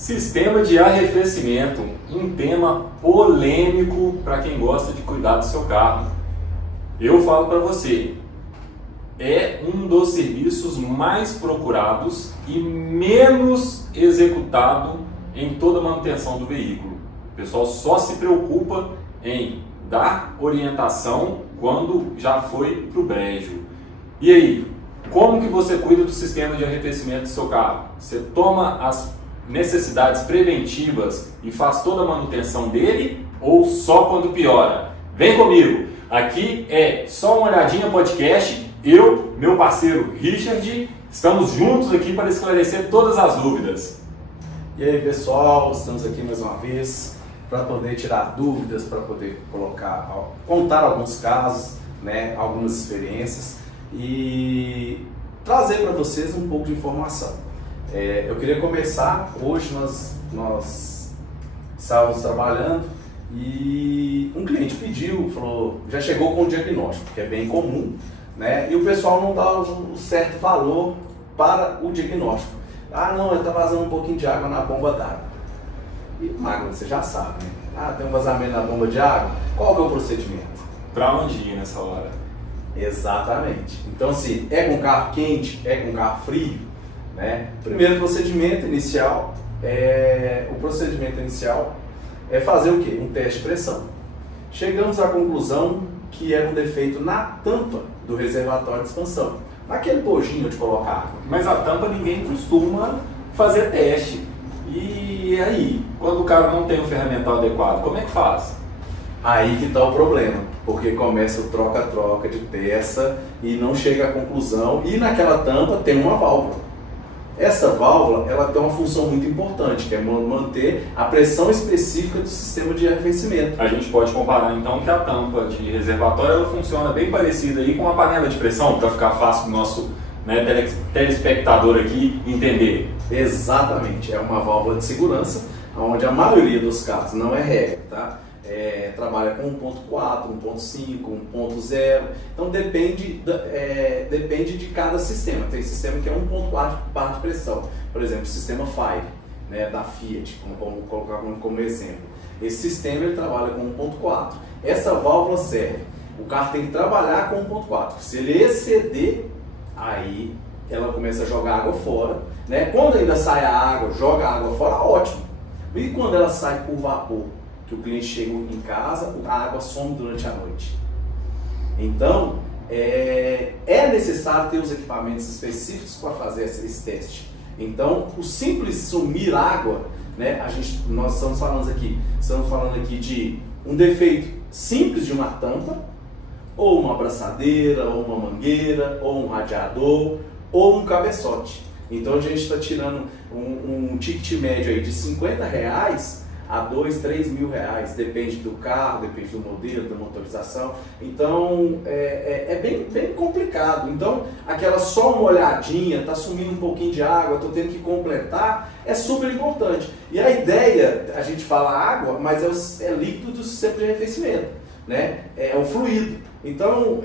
Sistema de arrefecimento, um tema polêmico para quem gosta de cuidar do seu carro. Eu falo para você, é um dos serviços mais procurados e menos executado em toda a manutenção do veículo. O pessoal só se preocupa em dar orientação quando já foi para o brejo. E aí, como que você cuida do sistema de arrefecimento do seu carro? Você toma as necessidades preventivas e faz toda a manutenção dele ou só quando piora? Vem comigo! Aqui é Só Uma Olhadinha Podcast. Eu, meu parceiro Richard, estamos juntos aqui para esclarecer todas as dúvidas. E aí pessoal, estamos aqui mais uma vez para poder tirar dúvidas, para poder contar alguns casos, né, algumas experiências e trazer para vocês um pouco de informação. Eu queria começar, hoje nós estávamos trabalhando e um cliente pediu, falou, já chegou com o diagnóstico, que é bem comum, né? E o pessoal não dá um certo valor para o diagnóstico. Ah não, ele está vazando um pouquinho de água na bomba d'água. E Magno, você já sabe, né? Ah, tem um vazamento na bomba de água, qual que é o procedimento? Para onde ir nessa hora? Exatamente. Então se é com carro quente, é com carro frio, né? Primeiro procedimento inicial é fazer o quê? Um teste de pressão. Chegamos à conclusão que era um defeito na tampa do reservatório de expansão, naquele bojinho de colocar água. Mas a tampa ninguém costuma fazer teste. E aí, quando o cara não tem o ferramental adequado, como é que faz? Aí que está o problema, porque começa o troca-troca de peça e não chega à conclusão, e naquela tampa tem uma válvula. Essa válvula ela tem uma função muito importante, que é manter a pressão específica do sistema de arrefecimento. A gente pode comparar então que a tampa de reservatório ela funciona bem parecida aí com uma panela de pressão, para ficar fácil para o nosso telespectador aqui entender. Exatamente, é uma válvula de segurança, onde a maioria dos carros, não é regra, tá? Trabalha com 1.4, 1.5, 1.0, então depende de cada sistema. Tem sistema que é 1.4 barra de pressão, por exemplo, o sistema Fire, né, da Fiat, vamos colocar como exemplo. Esse sistema ele trabalha com 1.4. Essa válvula serve, o carro tem que trabalhar com 1.4. Se ele exceder, aí ela começa a jogar água fora, né? Quando ainda sai a água, joga a água fora, ótimo. E quando ela sai por vapor, que o cliente chega em casa, a água some durante a noite. Então, é necessário ter os equipamentos específicos para fazer esse teste. Então, o simples sumir água, né, nós estamos falando aqui de um defeito simples de uma tampa, ou uma abraçadeira, ou uma mangueira, ou um radiador, ou um cabeçote. Então, a gente está tirando um ticket médio aí de R$50 a 2, 3 mil reais, depende do carro, depende do modelo, da motorização. Então é bem complicado. Então aquela só uma olhadinha, tá sumindo um pouquinho de água, tô tendo que completar, é super importante. E a ideia, a gente fala água, mas é líquido do sistema de arrefecimento, né? É o fluido. Então,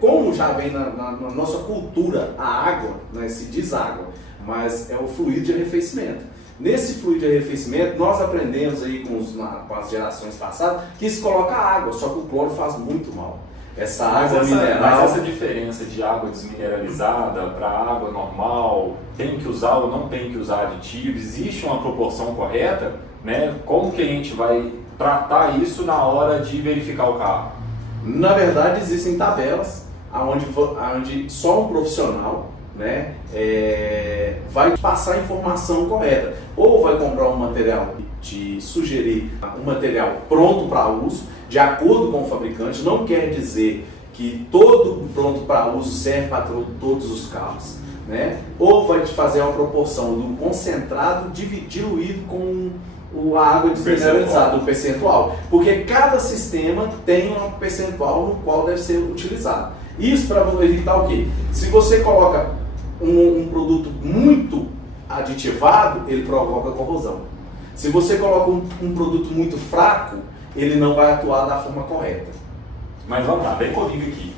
como já vem na nossa cultura a água, né, se diz água, mas é o fluido de arrefecimento. Nesse fluido de arrefecimento, nós aprendemos aí com as gerações passadas que se coloca água, só que o cloro faz muito mal. Essa água mineral... Mas essa diferença de água desmineralizada para água normal, tem que usar ou não tem que usar aditivo, existe uma proporção correta, né? Como que a gente vai tratar isso na hora de verificar o carro? Na verdade, existem tabelas onde só um profissional, né, vai passar a informação correta, ou vai comprar um material, te sugerir um material pronto para uso, de acordo com o fabricante. Não quer dizer que todo pronto para uso serve para todos os carros, né? Ou vai te fazer uma proporção do concentrado diluído com a água desmineralizada, o percentual, porque cada sistema tem um percentual no qual deve ser utilizado. Isso para evitar o quê? Se você coloca um produto muito aditivado, ele provoca corrosão. Se você coloca um produto muito fraco, ele não vai atuar da forma correta. Mas vamos lá, vem comigo aqui.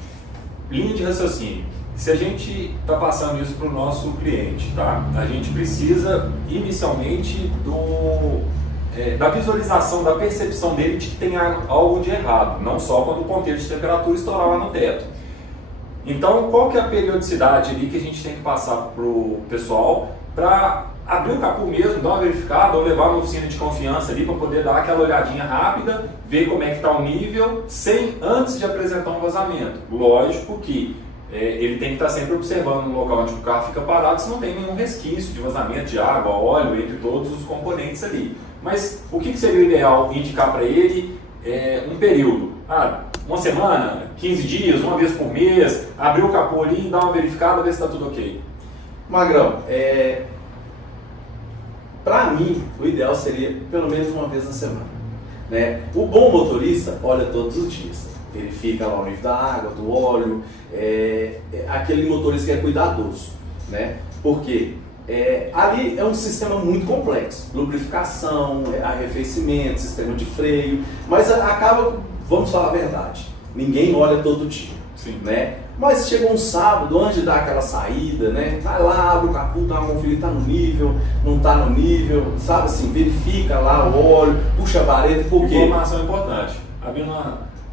Linha de raciocínio. Se a gente está passando isso para o nosso cliente, tá? A gente precisa inicialmente da visualização, da percepção dele de que tem algo de errado, não só quando o ponteiro de temperatura estourar lá no teto. Então, qual que é a periodicidade ali que a gente tem que passar para o pessoal para abrir o capô mesmo, dar uma verificada ou levar uma oficina de confiança ali para poder dar aquela olhadinha rápida, ver como é que está o nível, antes de apresentar um vazamento. Lógico que ele tem que estar sempre observando no local onde o carro fica parado se não tem nenhum resquício de vazamento de água, óleo, entre todos os componentes ali. Mas o que seria o ideal indicar para ele um período? Uma semana, 15 dias, uma vez por mês, abrir o capô ali, dar uma verificada, ver se está tudo ok. Magrão, para mim, o ideal seria pelo menos uma vez na semana. Né? O bom motorista olha todos os dias, verifica lá o nível da água, do óleo, aquele motorista que é cuidadoso. Né? Porque ali é um sistema muito complexo, lubrificação, arrefecimento, sistema de freio, mas acaba, vamos falar a verdade, ninguém olha todo dia. Sim. Né? Mas chega um sábado, antes de dar aquela saída, né? Vai lá, abre o capô, dá uma conferida, tá no nível, não tá no nível, sabe assim, verifica lá o óleo, puxa a vareta, por quê? Informação importante, abrindo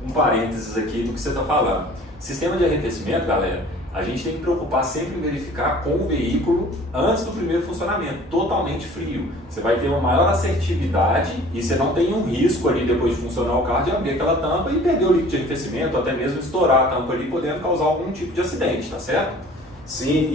um parênteses aqui do que você está falando. Sistema de arrefecimento, galera, a gente tem que preocupar sempre em verificar com o veículo antes do primeiro funcionamento, totalmente frio. Você vai ter uma maior assertividade e você não tem um risco ali depois de funcionar o carro de abrir aquela tampa e perder o líquido de arrefecimento, ou até mesmo estourar a tampa ali, podendo causar algum tipo de acidente, tá certo? Sim,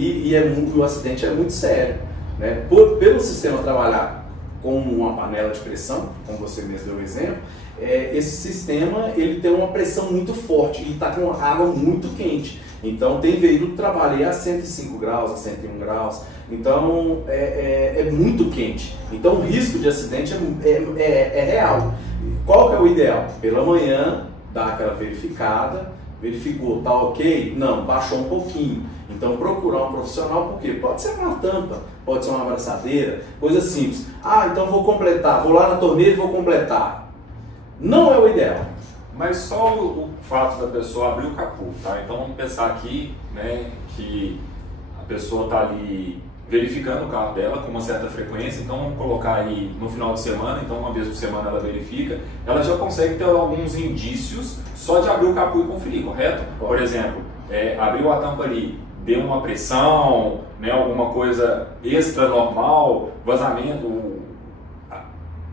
o acidente é muito sério. Né? Pelo sistema trabalhar com uma panela de pressão, como você mesmo deu o exemplo, esse sistema ele tem uma pressão muito forte e está com água muito quente. Então tem veículo que trabalha a 105 graus, a 101 graus, então é muito quente. Então o risco de acidente é real. Qual que é o ideal? Pela manhã, dá aquela verificada, verificou, tá ok? Não, baixou um pouquinho. Então procurar um profissional, porque pode ser uma tampa, pode ser uma abraçadeira, coisa simples. Então vou completar, vou lá na torneira e vou completar. Não é o ideal. Mas só o fato da pessoa abrir o capô, tá? Então vamos pensar aqui, né, que a pessoa está ali verificando o carro dela com uma certa frequência, então vamos colocar aí no final de semana, então uma vez por semana ela verifica, ela já consegue ter alguns indícios só de abrir o capô e conferir, correto? Por exemplo, abriu a tampa ali, deu uma pressão, né, alguma coisa extra normal, vazamento,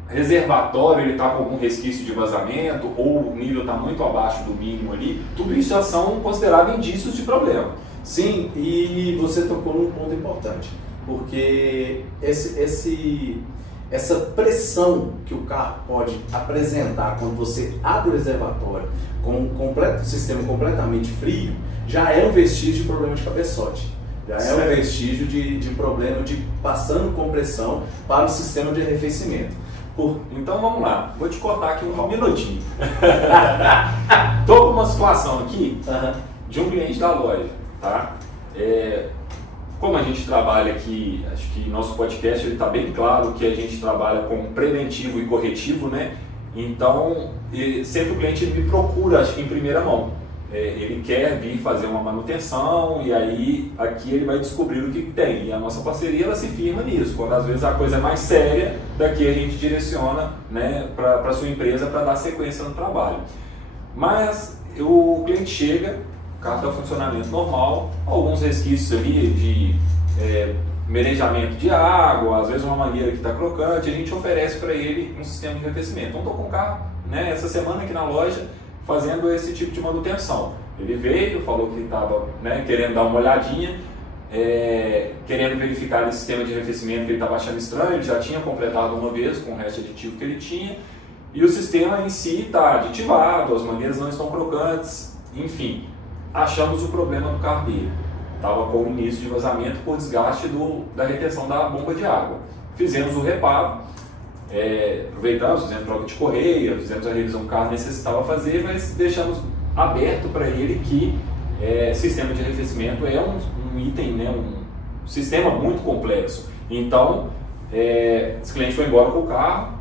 reservatório ele está com algum resquício de vazamento ou o nível está muito abaixo do mínimo ali, tudo isso já são considerados indícios de problema. Sim, e você tocou num ponto importante, porque essa pressão que o carro pode apresentar quando você abre o reservatório com um sistema completamente frio, já é um vestígio de problema de cabeçote. Já é um vestígio de problema de passando compressão para o sistema de arrefecimento. Então vamos lá, vou te cortar aqui um minutinho. Estou com uma situação aqui de um cliente da loja, tá? Como a gente trabalha aqui, acho que nosso podcast está bem claro que a gente trabalha com preventivo e corretivo, né? Então sempre o cliente me procura, acho que em primeira mão. Ele quer vir fazer uma manutenção e aí aqui ele vai descobrir o que tem. E a nossa parceria ela se firma nisso. Quando às vezes a coisa é mais séria, daqui a gente direciona, né, para a sua empresa para dar sequência no trabalho. Mas o cliente chega, o carro está em funcionamento normal, alguns resquícios ali de merejamento de água, às vezes uma mangueira que está crocante, a gente oferece para ele um sistema de arrefecimento. Então estou com o carro, né, essa semana aqui na loja, fazendo esse tipo de manutenção. Ele veio, falou que estava, né, querendo dar uma olhadinha, querendo verificar esse sistema de arrefecimento que ele estava achando estranho, ele já tinha completado uma vez com o resto aditivo que ele tinha, e o sistema em si está aditivado, as mangueiras não estão crocantes, enfim, achamos o problema do carro dele. Estava com o início de vazamento por desgaste da retenção da bomba de água. Fizemos o reparo, aproveitamos, fizemos troca de correia, fizemos a revisão que o carro necessitava fazer, mas deixamos aberto para ele que sistema de arrefecimento é um item, né, um sistema muito complexo. Então, esse cliente foi embora com o carro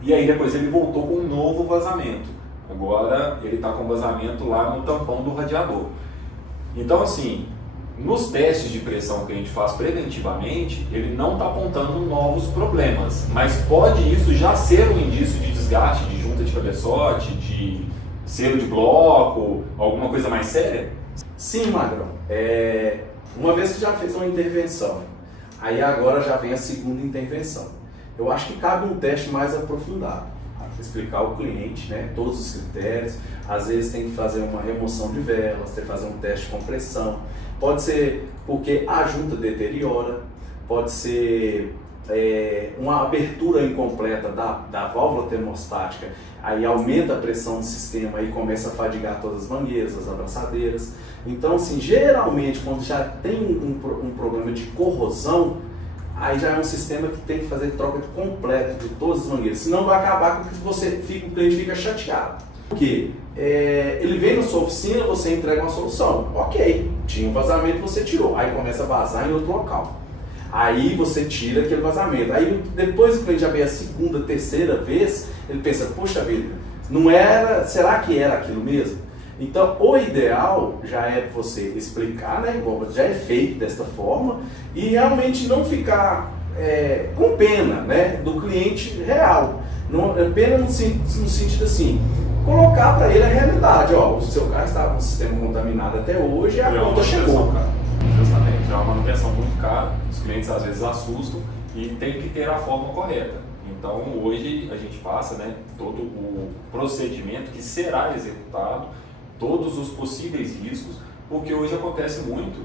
e aí depois ele voltou com um novo vazamento. Agora ele está com vazamento lá no tampão do radiador. Então assim, nos testes de pressão que a gente faz preventivamente, ele não está apontando novos problemas, mas pode isso já ser um indício de desgaste de junta de cabeçote, de selo de bloco, alguma coisa mais séria? Sim, Magrão. Uma vez que já fez uma intervenção, aí agora já vem a segunda intervenção. Eu acho que cabe um teste mais aprofundado, explicar ao cliente, né, todos os critérios. Às vezes tem que fazer uma remoção de velas, tem que fazer um teste de compressão. Pode ser porque a junta deteriora, pode ser uma abertura incompleta da válvula termostática, aí aumenta a pressão do sistema e começa a fadigar todas as mangueiras, as abraçadeiras. Então, assim, geralmente, quando já tem um problema de corrosão, aí já é um sistema que tem que fazer troca completa de todas as mangueiras, senão vai acabar com que o cliente fica chateado. Porque ele vem na sua oficina, você entrega uma solução, ok, tinha um vazamento, você tirou, aí começa a vazar em outro local. Aí você tira aquele vazamento. Aí depois que o cliente já vê a segunda, terceira vez, ele pensa, poxa vida, não era, será que era aquilo mesmo? Então, o ideal já é você explicar, né, já é feito desta forma, e realmente não ficar com pena, né, do cliente real. Não, pena no sentido assim, colocar para ele a realidade. Ó, o seu carro estava com o sistema contaminado até hoje e a conta chegou. Justamente, é uma manutenção muito cara, os clientes às vezes assustam e tem que ter a forma correta. Então, hoje a gente passa, né, todo o procedimento que será executado, todos os possíveis riscos, porque hoje acontece muito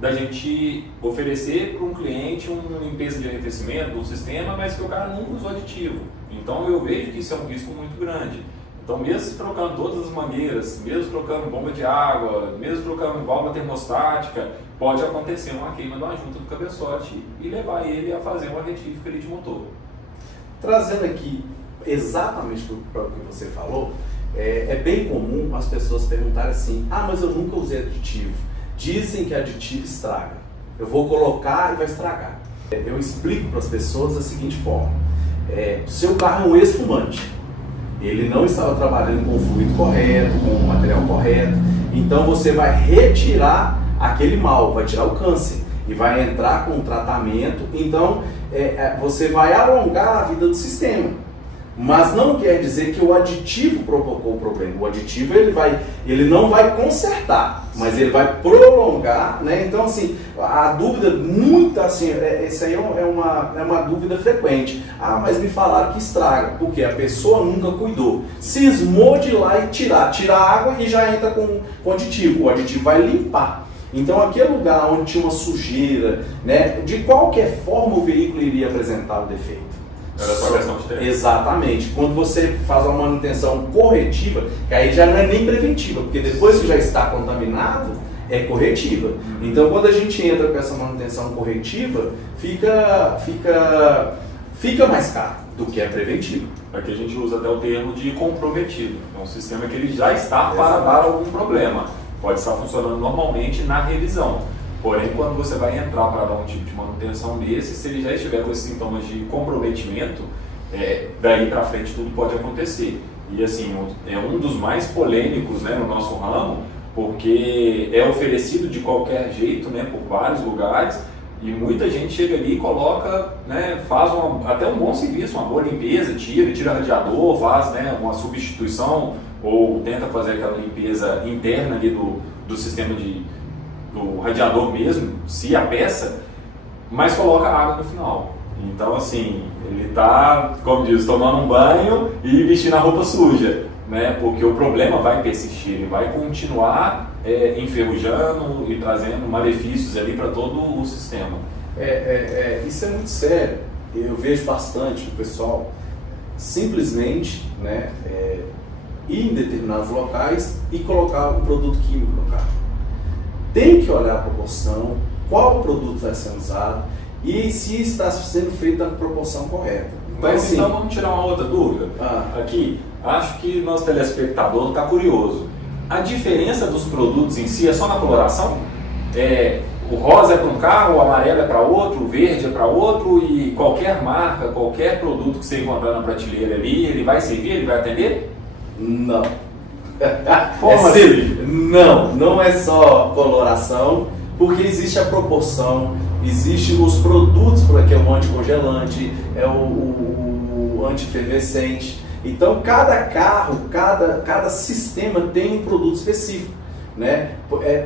da gente oferecer para um cliente uma limpeza de arrefecimento do sistema, mas que o cara nunca usou aditivo. Então eu vejo que isso é um risco muito grande. Então, mesmo trocando todas as mangueiras, mesmo trocando bomba de água, mesmo trocando válvula termostática, pode acontecer uma queima de uma junta do cabeçote e levar ele a fazer uma retífica de motor. Trazendo aqui exatamente para o que você falou, é bem comum as pessoas perguntarem assim, mas eu nunca usei aditivo. Dizem que aditivo estraga. Eu vou colocar e vai estragar. Eu explico para as pessoas da seguinte forma. O seu carro é um ex-fumante. Ele não estava trabalhando com o fluido correto, com o material correto. Então você vai retirar aquele mal, vai tirar o câncer e vai entrar com um tratamento. Então você vai alongar a vida do sistema. Mas não quer dizer que o aditivo provocou o problema. O aditivo ele não vai consertar, mas ele vai prolongar, né? Então assim, a dúvida muito assim, essa aí é uma dúvida frequente. Mas me falaram que estraga, porque a pessoa nunca cuidou. Cismou de ir lá e tira a água e já entra com aditivo. O aditivo vai limpar. Então aquele lugar onde tinha uma sujeira, né? De qualquer forma o veículo iria apresentar o defeito. Era só questão de tempo. Exatamente. Quando você faz uma manutenção corretiva, que aí já não é nem preventiva, porque depois que já está contaminado, é corretiva. Então quando a gente entra com essa manutenção corretiva, fica mais caro do que a preventiva. Aqui a gente usa até o termo de comprometido. É um sistema que ele já está para dar algum problema. Pode estar funcionando normalmente na revisão. Porém, quando você vai entrar para dar um tipo de manutenção desse, se ele já estiver com esses sintomas de comprometimento, daí para frente tudo pode acontecer. E assim, é um dos mais polêmicos, né, no nosso ramo, porque é oferecido de qualquer jeito, né, por vários lugares, e muita gente chega ali e coloca, né, faz até um bom serviço, uma boa limpeza, tira radiador, faz, né, uma substituição, ou tenta fazer aquela limpeza interna ali do sistema do radiador mesmo, se a peça, mas coloca água no final. Então assim, ele está, como diz, tomando um banho e vestindo a roupa suja, né? Porque o problema vai persistir, ele vai continuar enferrujando e trazendo malefícios ali para todo o sistema. Isso é muito sério. Eu vejo bastante o pessoal simplesmente, né, ir em determinados locais e colocar um produto químico no carro. Tem que olhar a proporção, qual produto vai ser usado e se está sendo feito na proporção correta. Então, mas assim, então vamos tirar uma outra dúvida. Aqui, acho que nosso telespectador está curioso. A diferença dos produtos em si é só na coloração? O rosa é para um carro, o amarelo é para outro, o verde é para outro, e qualquer marca, qualquer produto que você encontrar na prateleira ali, ele vai servir, ele vai atender? Não. Como assim? Não é só coloração, porque existe a proporção, existe os produtos, por aqui é o anticongelante, é o anti-efervescente. Então cada carro, cada sistema tem um produto específico, né?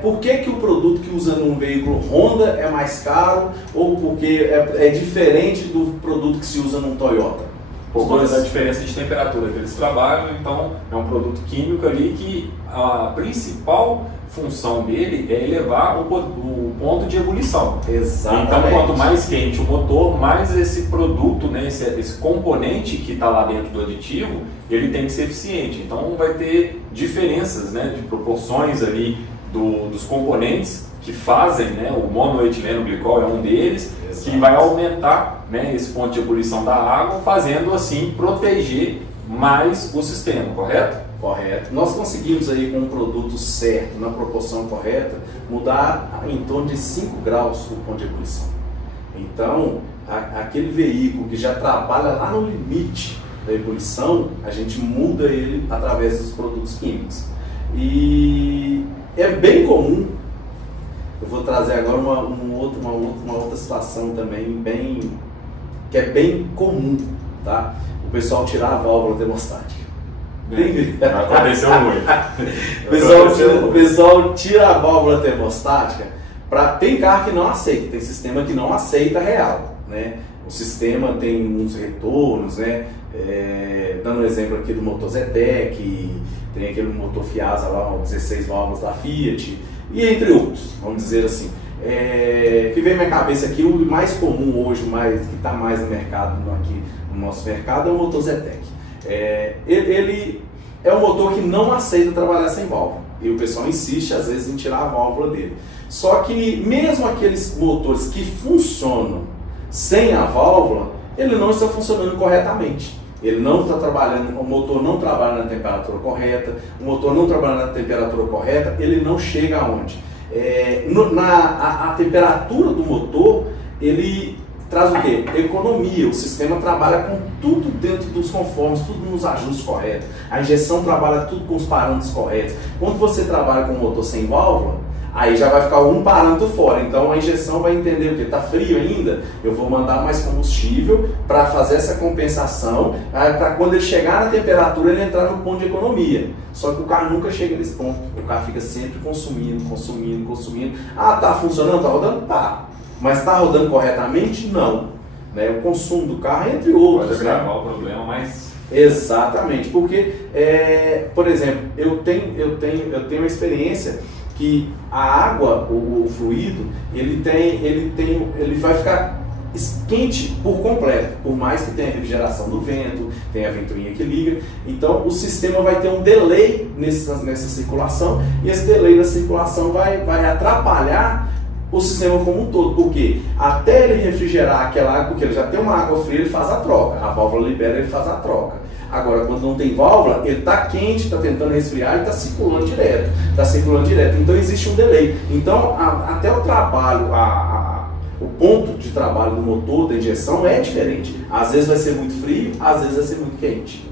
Por que o produto que usa num veículo Honda é mais caro, ou porque é diferente do produto que se usa num Toyota? Por causa da diferença de temperatura que eles trabalham, então é um produto químico ali que a principal função dele é elevar o ponto de ebulição. Exatamente. Então, quanto mais quente o motor, mais esse produto, né, esse componente que está lá dentro do aditivo, ele tem que ser eficiente. Então, vai ter diferenças, né, de proporções ali dos componentes que fazem, né, o monoetileno glicol é um deles. Exato. Que vai aumentar, né, esse ponto de ebulição da água, fazendo assim proteger mais o sistema, correto? Correto. Nós conseguimos aí com um produto certo, na proporção correta, mudar em torno de 5 graus o ponto de ebulição. Então, aquele veículo que já trabalha lá no limite da ebulição, a gente muda ele através dos produtos químicos. E é bem comum, eu vou trazer agora uma outra situação também, que é bem comum, tá? O pessoal tirar a válvula termostática. Aconteceu muito. O pessoal tira a válvula termostática. Tem carro que não aceita, tem sistema que não aceita real, né? O sistema tem uns retornos, né? Dando um exemplo aqui do motor Zetec, tem aquele motor Fiasa lá, 16 válvulas da Fiat, e entre outros, vamos dizer assim. Que vem na minha cabeça aqui, o mais comum hoje, que está mais no mercado, aqui no nosso mercado, é o motor Zetec. Ele é um motor que não aceita trabalhar sem válvula, e o pessoal insiste às vezes em tirar a válvula dele. Só que mesmo aqueles motores que funcionam sem a válvula, ele não está funcionando corretamente. Ele não está trabalhando, o motor não trabalha na temperatura correta, o motor não trabalha na temperatura correta, ele não chega aonde? A temperatura do motor, ele traz o quê? Economia. O sistema trabalha com tudo dentro dos conformes, tudo nos ajustes corretos. A injeção trabalha tudo com os parâmetros corretos. Quando você trabalha com o motor sem válvula, aí já vai ficar um parâmetro fora. Então a injeção vai entender o que? Está frio ainda? Eu vou mandar mais combustível para fazer essa compensação, para quando ele chegar na temperatura ele entrar no ponto de economia. Só que o carro nunca chega nesse ponto. O carro fica sempre consumindo. Ah, tá funcionando? Tá rodando? Tá. Mas está rodando corretamente? Não. Né? O consumo do carro, entre outros. Pode agravar o problema, mas... Exatamente, porque, por exemplo, eu tenho uma experiência que a água, o fluido, ele vai ficar quente por completo, por mais que tenha refrigeração do vento, tenha a ventoinha que liga. Então o sistema vai ter um delay nessa circulação, e esse delay da circulação vai atrapalhar o sistema como um todo, porque até ele refrigerar aquela água, porque ele já tem uma água fria, ele faz a troca, a válvula libera, ele faz a troca. Agora, quando não tem válvula, ele está quente, está tentando resfriar e está circulando direto, então existe um delay. Então, até o trabalho, o ponto de trabalho do motor, da injeção é diferente. Às vezes vai ser muito frio, às vezes vai ser muito quente.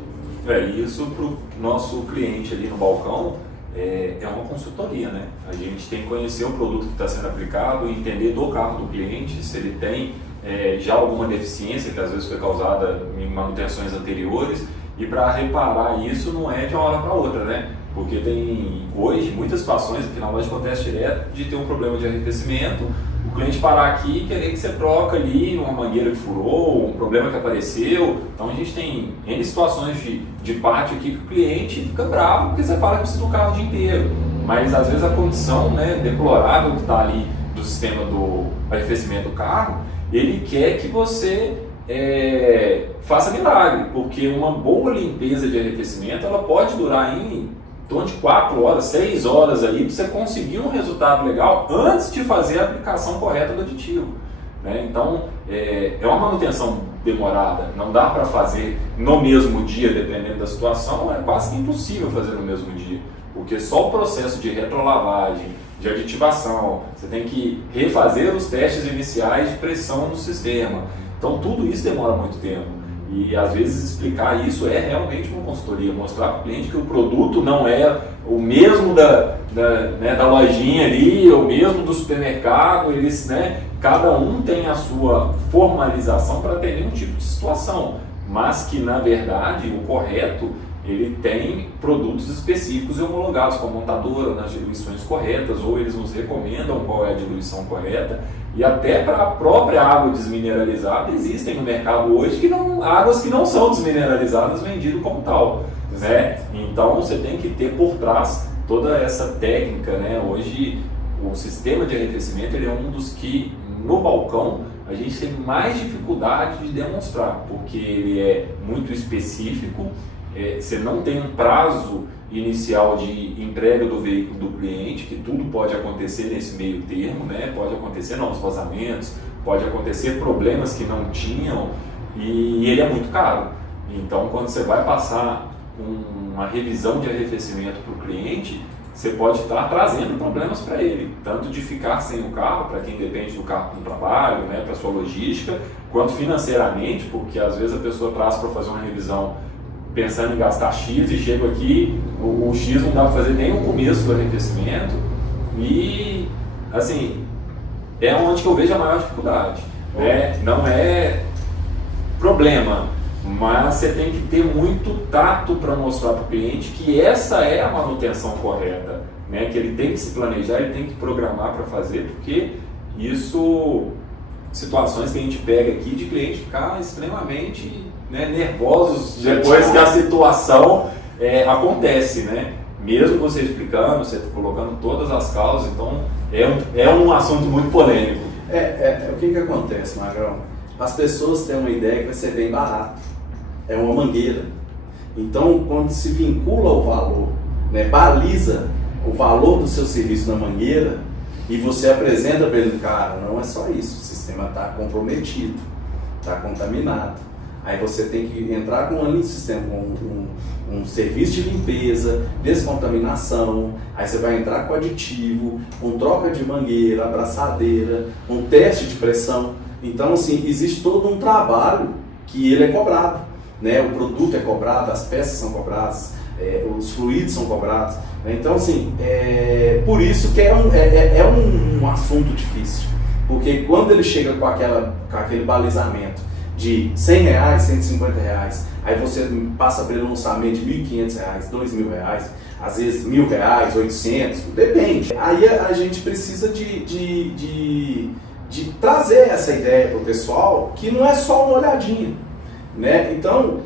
Isso para o nosso cliente ali no balcão, é uma consultoria, né? A gente tem que conhecer o produto que está sendo aplicado, entender do carro do cliente, se ele tem já alguma deficiência que às vezes foi causada em manutenções anteriores, e para reparar isso não é de uma hora para outra, né? Porque tem hoje muitas situações aqui na loja acontece direto de ter um problema de arrefecimento, o cliente parar aqui e querer que você troca ali uma mangueira que furou, um problema que apareceu. Então a gente tem N situações de pátio aqui que o cliente fica bravo porque você fala que precisa do carro o dia inteiro. Mas às vezes a condição, né, deplorável que está ali do sistema do arrefecimento do carro, ele quer que você faça milagre, porque uma boa limpeza de arrefecimento ela pode durar em torno de 4 horas, 6 horas ali, para você conseguir um resultado legal antes de fazer a aplicação correta do aditivo, né? Então, é uma manutenção demorada, não dá para fazer no mesmo dia, dependendo da situação, é quase que impossível fazer no mesmo dia, porque só o processo de retrolavagem, de aditivação, você tem que refazer os testes iniciais de pressão no sistema, então tudo isso demora muito tempo. E às vezes explicar isso é realmente uma consultoria, mostrar para o cliente que o produto não é o mesmo da lojinha ali, ou mesmo do supermercado, eles, né, cada um tem a sua formalização para atender um tipo de situação, mas que na verdade o correto, ele tem produtos específicos e homologados com a montadora nas diluições corretas, ou eles nos recomendam qual é a diluição correta. E até para a própria água desmineralizada existem no mercado hoje águas que não são desmineralizadas vendidas como tal, né? Então você tem que ter por trás toda essa técnica, né? Hoje o sistema de arrefecimento ele é um dos que no balcão a gente tem mais dificuldade de demonstrar, porque ele é muito específico. Você não tem um prazo inicial de entrega do veículo do cliente, que tudo pode acontecer nesse meio termo, né? Pode acontecer novos vazamentos, pode acontecer problemas que não tinham, e ele é muito caro. Então, quando você vai passar uma revisão de arrefecimento para o cliente, você pode estar trazendo problemas para ele, tanto de ficar sem o carro, para quem depende do carro para o trabalho, né, para a sua logística, quanto financeiramente, porque às vezes a pessoa traz para fazer uma revisão pensando em gastar X e chego aqui, o X não dá para fazer nem o começo do arrefecimento, e assim, é onde que eu vejo a maior dificuldade, né? Não é problema, mas você tem que ter muito tato para mostrar para o cliente que essa é a manutenção correta, né? Que ele tem que se planejar, ele tem que programar para fazer, porque isso, situações que a gente pega aqui de cliente ficar extremamente, né, nervosos depois que a situação acontece, né? Mesmo você explicando, você colocando todas as causas, então é um assunto muito polêmico. O que acontece, Magrão? As pessoas têm uma ideia que vai ser bem barato, é uma mangueira. Então, quando se vincula o valor, né, baliza o valor do seu serviço na mangueira, e você apresenta para ele, cara, não é só isso, o sistema está comprometido, está contaminado. Aí você tem que entrar com um sistema, um serviço de limpeza, descontaminação, aí você vai entrar com aditivo, com troca de mangueira, abraçadeira, um teste de pressão. Então, assim, existe todo um trabalho que ele é cobrado, né? O produto é cobrado, as peças são cobradas, os fluidos são cobrados. Né? Então, assim, por isso que é um assunto difícil, porque quando ele chega com aquele balizamento de R$100, R$150, aí você passa para ele um orçamento de R$1.500, R$2.000, às vezes R$1.000, 800, depende. Aí a gente precisa de trazer essa ideia para o pessoal, que não é só uma olhadinha, né? Então,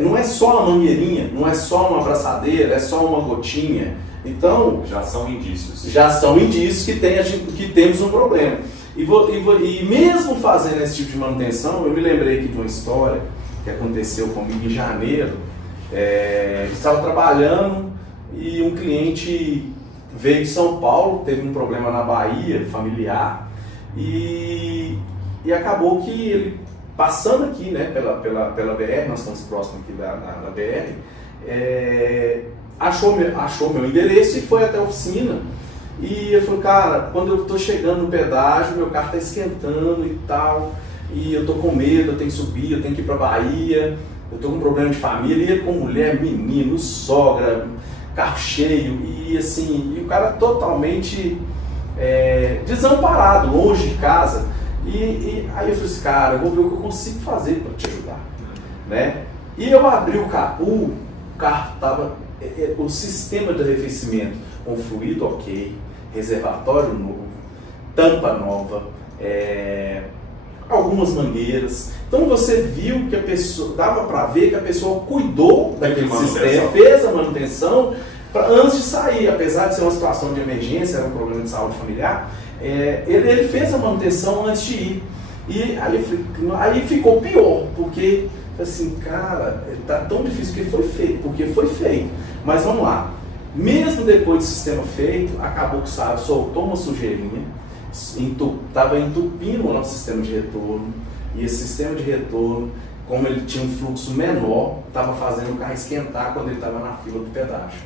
não é só uma mangueirinha, não é só uma abraçadeira, é só uma gotinha. Então, já são indícios. Já são indícios que temos um problema. E mesmo fazendo esse tipo de manutenção, eu me lembrei aqui de uma história que aconteceu comigo em janeiro. Estava trabalhando e um cliente veio de São Paulo, teve um problema na Bahia, familiar, e acabou que ele, passando aqui, né, pela BR, nós estamos próximos aqui da BR, achou meu endereço e foi até a oficina. E eu falei, cara, quando eu tô chegando no pedágio, meu carro tá esquentando e tal, e eu tô com medo, eu tenho que subir, eu tenho que ir pra Bahia, eu tô com um problema de família, e ele com mulher, menino, sogra, carro cheio, e assim, e o cara totalmente desamparado, longe de casa. E aí eu falei assim, cara, eu vou ver o que eu consigo fazer para te ajudar, né? E eu abri o capô, o carro tava, o sistema de arrefecimento com fluido ok, reservatório novo, tampa nova, algumas mangueiras. Então você viu que a pessoa, dava para ver que a pessoa cuidou daquele sistema, fez a manutenção antes de sair, apesar de ser uma situação de emergência, era um problema de saúde familiar, ele fez a manutenção antes de ir. E aí ficou pior, porque assim, cara, tá tão difícil porque foi feito. Mas vamos lá, mesmo depois do sistema feito, acabou que soltou uma sujeirinha, estava entupindo o nosso sistema de retorno, e esse sistema de retorno, como ele tinha um fluxo menor, estava fazendo o carro esquentar quando ele estava na fila do pedágio,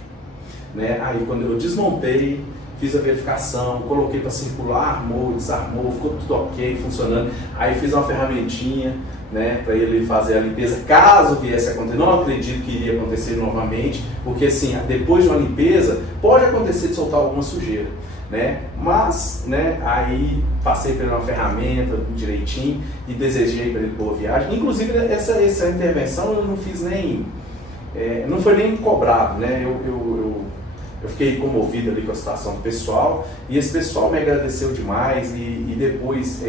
né? Aí quando eu desmontei, fiz a verificação, coloquei para circular, armou, desarmou, ficou tudo ok, funcionando. Aí fiz uma ferramentinha, né, para ele fazer a limpeza, caso viesse a acontecer. Não acredito que iria acontecer novamente, porque assim, depois de uma limpeza, pode acontecer de soltar alguma sujeira, né, mas, né, aí passei por uma ferramenta direitinho e desejei para ele boa viagem. Inclusive, essa intervenção eu não fiz nem, não foi nem cobrado, né, eu fiquei comovido ali com a situação do pessoal, e esse pessoal me agradeceu demais e depois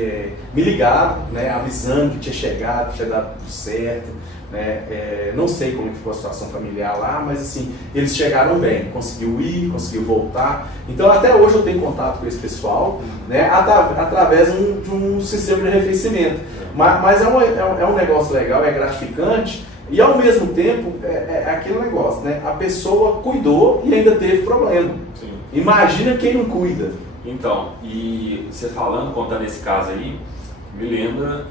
me ligaram, né, avisando que tinha chegado, que tinha dado tudo certo, né, não sei como ficou a situação familiar lá, mas assim, eles chegaram bem, conseguiu ir, conseguiu voltar. Então até hoje eu tenho contato com esse pessoal, né, através de um sistema de arrefecimento, mas é um negócio legal, é gratificante. E ao mesmo tempo, é aquele negócio, né? A pessoa cuidou e ainda teve problema. Sim. Imagina quem não cuida. Então, e você contando esse caso aí, me lembra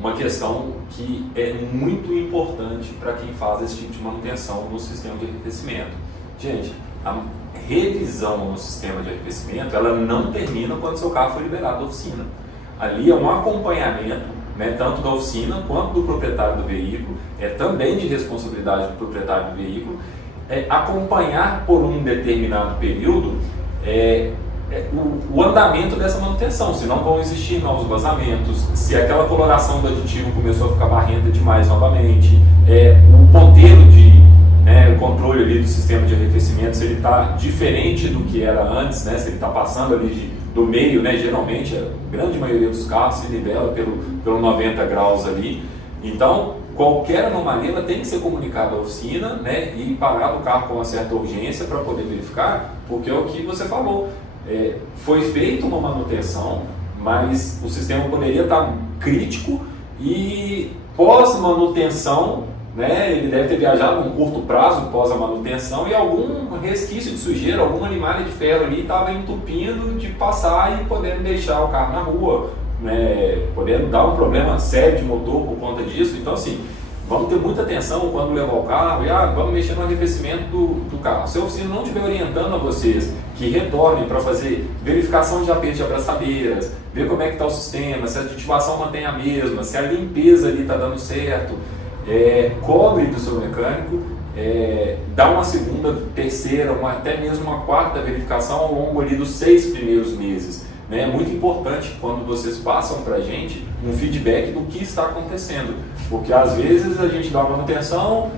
uma questão que é muito importante para quem faz esse tipo de manutenção no sistema de arrefecimento. Gente, a revisão no sistema de arrefecimento, ela não termina quando seu carro foi liberado da oficina. Ali é um acompanhamento, né, tanto da oficina quanto do proprietário do veículo, é também de responsabilidade do proprietário do veículo, acompanhar por um determinado período o andamento dessa manutenção, se não vão existir novos vazamentos, se aquela coloração do aditivo começou a ficar barrenta demais novamente, o ponteiro o controle ali do sistema de arrefecimento, se ele está diferente do que era antes, né, se ele está passando ali do meio, né, geralmente a grande maioria dos carros se nivela pelo 90 graus ali. Então, qualquer anomalia ela tem que ser comunicada à oficina, né, e parar o carro com uma certa urgência para poder verificar, porque é o que você falou. Foi feita uma manutenção, mas o sistema poderia estar crítico e pós-manutenção, né, ele deve ter viajado num curto prazo pós a manutenção e algum resquício de sujeira, alguma limalha de ferro ali estava entupindo de passar e podendo deixar o carro na rua, né, podendo dar um problema sério de motor por conta disso. Então assim, vamos ter muita atenção quando levar o carro e vamos mexer no arrefecimento do carro. Se a oficina não estiver orientando a vocês que retornem para fazer verificação de aperto de abraçadeiras, ver como é que está o sistema, se a aditivação mantém a mesma, se a limpeza ali está dando certo, cobre do seu mecânico, dá uma segunda, terceira, até mesmo uma quarta verificação ao longo ali dos 6 primeiros meses. É muito importante quando vocês passam para a gente um feedback do que está acontecendo, porque às vezes a gente dá uma manutenção,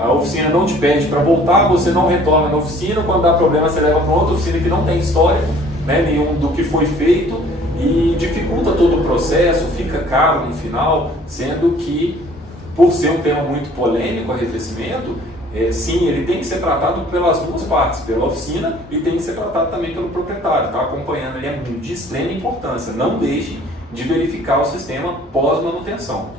a oficina não te pede para voltar, você não retorna na oficina, quando dá problema você leva para outra oficina que não tem histórico, né, nenhum do que foi feito e dificulta todo o processo, fica caro no final, sendo que por ser um tema muito polêmico, arrefecimento, sim, ele tem que ser tratado pelas duas partes, pela oficina e tem que ser tratado também pelo proprietário, está acompanhando, ele é de extrema importância, não deixe de verificar o sistema pós-manutenção.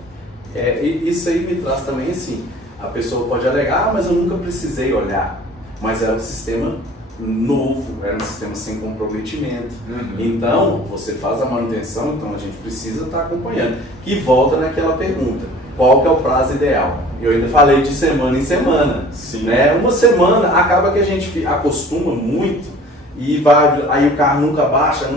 Isso aí me traz também assim, a pessoa pode alegar, mas eu nunca precisei olhar, mas era um sistema novo, era um sistema sem comprometimento, então você faz a manutenção, então a gente precisa estar acompanhando, que volta naquela pergunta, qual que é o prazo ideal? Eu ainda falei de semana em semana. Sim. Né? Uma semana acaba que a gente acostuma muito e aí o carro nunca baixa,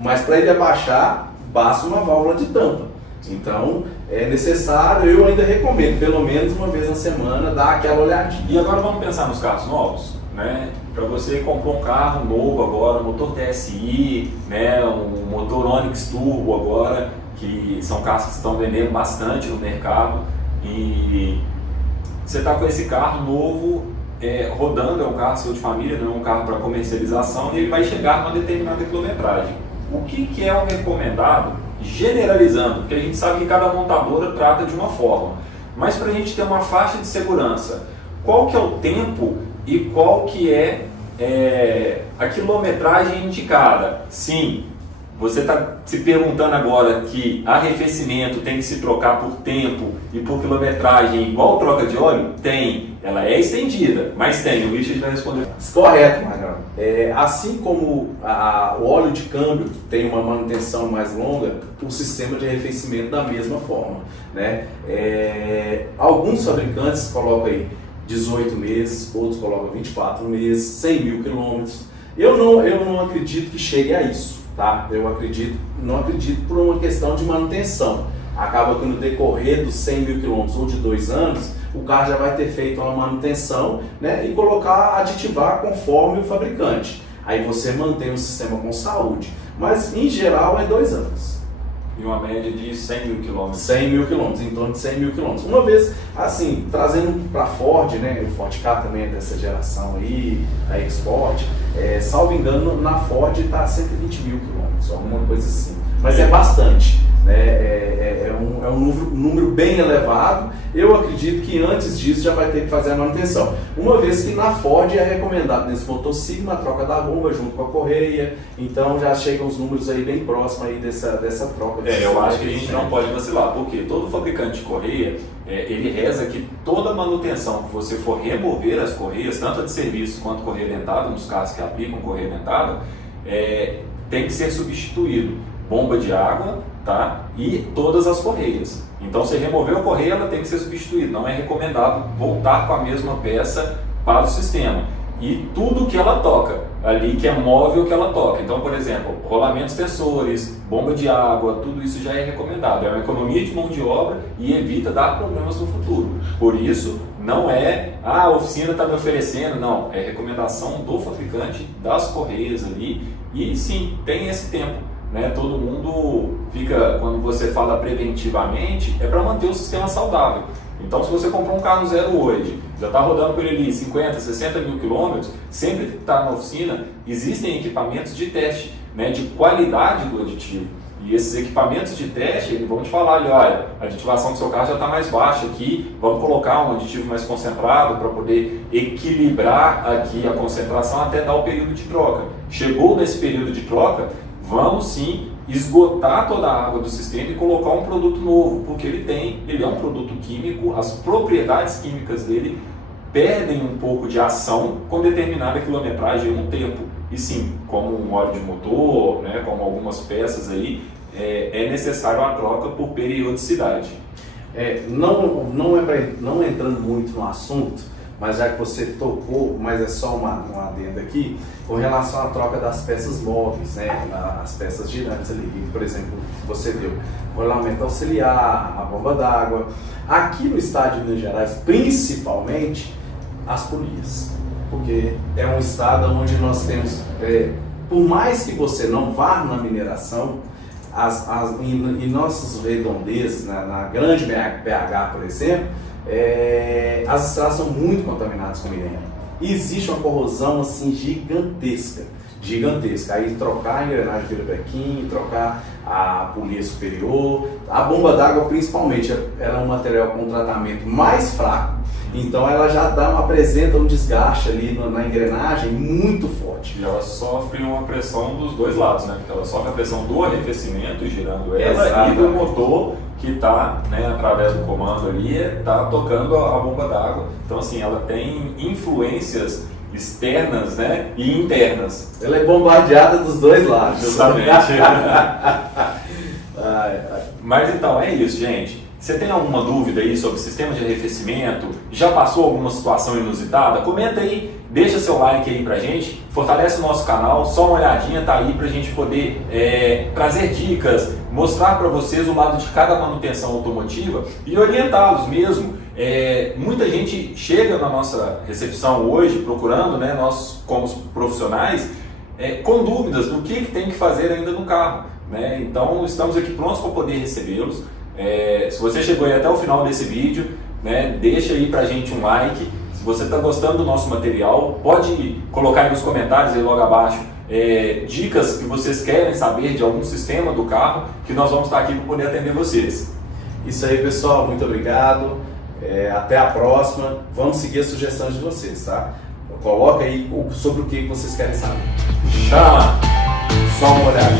mas para ele abaixar, basta uma válvula de tampa. Então é necessário, eu ainda recomendo, pelo menos uma vez na semana, dar aquela olhadinha. E agora vamos pensar nos carros novos, né? Para você comprar um carro novo agora, motor TSI, né? Um motor Onix Turbo agora, que são carros que estão vendendo bastante no mercado, e você está com esse carro novo rodando, é um carro seu de família, não é um carro para comercialização, e ele vai chegar numa determinada quilometragem. O que é o recomendado, generalizando, porque a gente sabe que cada montadora trata de uma forma, mas para a gente ter uma faixa de segurança, qual que é o tempo e qual que é a quilometragem indicada? Sim. Você está se perguntando agora que arrefecimento tem que se trocar por tempo e por quilometragem igual troca de óleo? Tem. Ela é estendida, mas tem. O Richard vai responder. Correto, Magrão. Assim como o óleo de câmbio tem uma manutenção mais longa, o sistema de arrefecimento da mesma forma. Né? Alguns fabricantes colocam aí 18 meses, outros colocam 24 meses, 100 mil quilômetros. Eu não acredito que chegue a isso. Tá? Eu não acredito por uma questão de manutenção. acaba que no decorrer dos 100 mil quilômetros ou de 2 anos, o carro já vai ter feito uma manutenção, né, e aditivar conforme o fabricante. Aí você mantém o sistema com saúde, mas em geral é 2 anos. E uma média de 100 mil quilômetros. 100 mil quilômetros, em torno de 100 mil quilômetros. Uma vez, assim, trazendo para a Ford, né, o Ford Ka também é dessa geração aí, a Export, salvo engano, na Ford está 120 mil quilômetros, alguma coisa assim. Mas é bastante, né? É um número bem elevado. Eu acredito que antes disso já vai ter que fazer a manutenção. Uma vez que na Ford é recomendado nesse motociclo a troca da bomba junto com a correia, então já chegam os números aí bem próximos aí dessa troca. Eu acho que a gente não pode vacilar, porque todo fabricante de correia, ele reza que toda manutenção que você for remover as correias, tanto a de serviço quanto correia dentada, nos carros que aplicam correia dentada, tem que ser substituído. Bomba de água, tá? E todas as correias. Então, se remover a correia, ela tem que ser substituída. Não é recomendado voltar com a mesma peça para o sistema. E tudo que ela toca, ali que é móvel que ela toca. Então, por exemplo, rolamentos tensores, bomba de água, tudo isso já é recomendado. É uma economia de mão de obra e evita dar problemas no futuro. Por isso, não é, a oficina está me oferecendo, não. É recomendação do fabricante das correias ali. E sim, tem esse tempo. Né? Todo mundo fica, quando você fala preventivamente, é para manter o sistema saudável. Então, se você comprou um carro zero hoje, já está rodando por ali 50, 60 mil quilômetros, sempre que está na oficina, existem equipamentos de teste, né, de qualidade do aditivo. E esses equipamentos de teste, eles vão te falar ali, olha, a aditivação do seu carro já está mais baixa aqui, vamos colocar um aditivo mais concentrado para poder equilibrar aqui a concentração até dar o período de troca. Chegou nesse período de troca, vamos sim esgotar toda a água do sistema e colocar um produto novo, porque ele é um produto químico, as propriedades químicas dele perdem um pouco de ação com determinada quilometragem em um tempo. E sim, como um óleo de motor, né, como algumas peças aí, é necessário a troca por periodicidade. Não entrando muito no assunto, mas já que você tocou, mas é só uma adenda aqui, com relação à troca das peças móveis, né, as peças girantes ali, por exemplo, você deu o rolamento auxiliar, a bomba d'água. Aqui no estado de Minas Gerais, principalmente, as polias, porque é um estado onde nós temos, por mais que você não vá na mineração, em nossas redondezas, na grande BH, por exemplo, as estradas são muito contaminadas com minério. E existe uma corrosão assim gigantesca. Aí trocar a engrenagem vira bequim, trocar a polia superior, a bomba d'água principalmente, ela é um material com tratamento mais fraco, então ela já apresenta um desgaste ali na engrenagem muito forte. E ela sofre uma pressão dos dois lados, né? Porque ela sofre a pressão do arrefecimento girando ela e do motor que está, né, através do comando ali, está tocando a bomba d'água. Então assim, ela tem influências externas, né, e internas. Ela é bombardeada dos dois lados. Justamente. Mas então, é isso, gente. Você tem alguma dúvida aí sobre sistema de arrefecimento? Já passou alguma situação inusitada? Comenta aí, deixa seu like aí pra gente, fortalece o nosso canal, só uma olhadinha tá aí pra gente poder trazer dicas, mostrar para vocês o lado de cada manutenção automotiva e orientá-los mesmo. Muita gente chega na nossa recepção hoje procurando, né, nós como profissionais, com dúvidas do que tem que fazer ainda no carro, né? Então estamos aqui prontos para poder recebê-los. Se você chegou aí até o final desse vídeo, né, deixa aí pra gente um like. Se você está gostando do nosso material, pode colocar aí nos comentários aí logo abaixo dicas que vocês querem saber de algum sistema do carro, que nós vamos estar aqui para poder atender vocês. Isso aí, pessoal, muito obrigado. Até a próxima. Vamos seguir as sugestões de vocês, tá? Coloca aí sobre o que vocês querem saber. Chama! Só uma olhada.